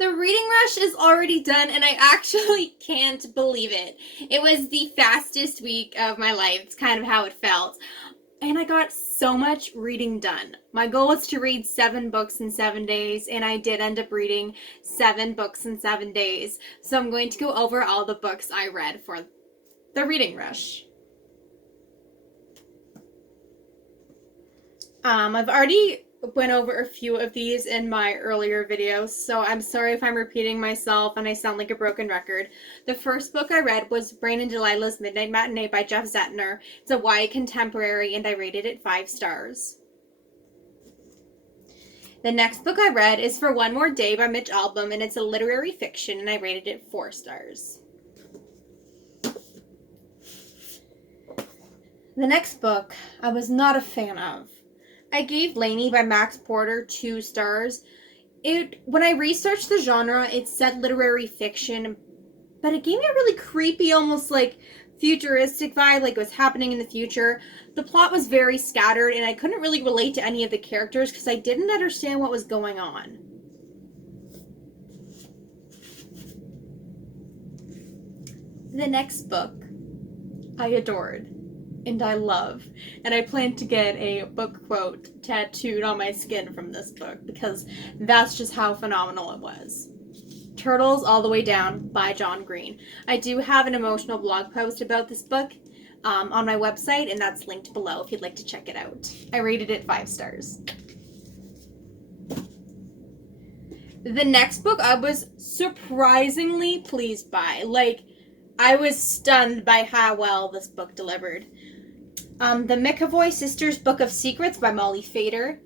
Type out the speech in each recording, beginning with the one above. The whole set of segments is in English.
The reading rush is already done, and I actually can't believe it. It was the fastest week of my life. It's kind of how it felt. And I got so much reading done. My goal was to read 7 books in 7 days, and I did end up reading 7 books in 7 days. So I'm going to go over all the books I read for the reading rush. I've already went over a few of these in my earlier videos, so I'm sorry if I'm repeating myself and I sound like a broken record. The first book I read was Brain and Delilah's Midnight Matinee by Jeff Zettner. It's a YA contemporary, and I rated it 5 stars. The next book I read is For One More Day by Mitch Albom, and it's a literary fiction, and I rated it 4 stars. The next book I was not a fan of. I gave Lanie by Max Porter 2 stars. When I researched the genre, it said literary fiction, but it gave me a really creepy, almost like futuristic vibe, like it was happening in the future. The plot was very scattered, and I couldn't really relate to any of the characters because I didn't understand what was going on. The next book I adored. And I love. And I plan to get a book quote tattooed on my skin from this book because that's just how phenomenal it was. Turtles All the Way Down by John Green. I do have an emotional blog post about this book on my website, and that's linked below if you'd like to check it out. I rated it 5 stars. The next book I was surprisingly pleased by. I was stunned by how well this book delivered. The McAvoy Sisters Book of Secrets by Molly Fader.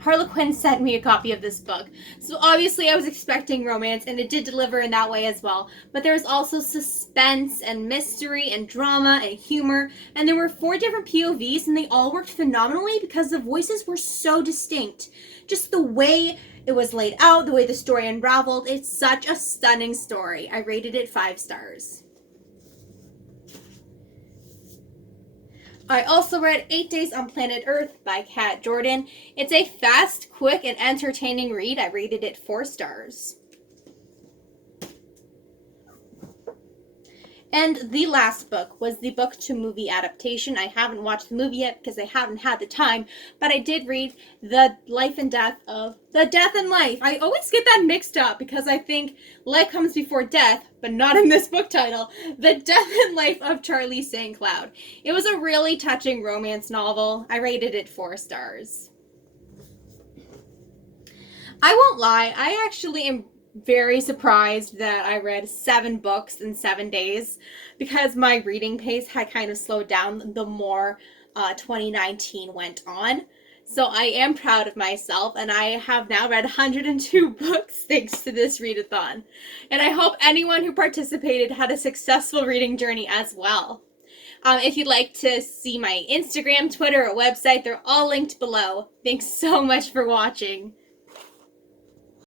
Harlequin sent me a copy of this book. So obviously I was expecting romance, and it did deliver in that way as well. But there was also suspense and mystery and drama and humor. And there were 4 different POVs, and they all worked phenomenally because the voices were so distinct. Just the way it was laid out, the way the story unraveled. It's such a stunning story. I rated it 5 stars. I also read 8 Days on Planet Earth by Kat Jordan. It's a fast, quick, and entertaining read. I rated it 4 stars. And the last book was the book to movie adaptation. I haven't watched the movie yet because I haven't had the time, but I did read The Death and Life. I always get that mixed up because I think life comes before death, but not in this book title. The Death and Life of Charlie St. Cloud. It was a really touching romance novel. I rated it 4 stars. I won't lie, I actually am very surprised that I read 7 books in 7 days because my reading pace had kind of slowed down the more 2019 went on. So I am proud of myself, and I have now read 102 books thanks to this readathon. And I hope anyone who participated had a successful reading journey as well. If you'd like to see my Instagram, Twitter, or website, they're all linked below. Thanks so much for watching.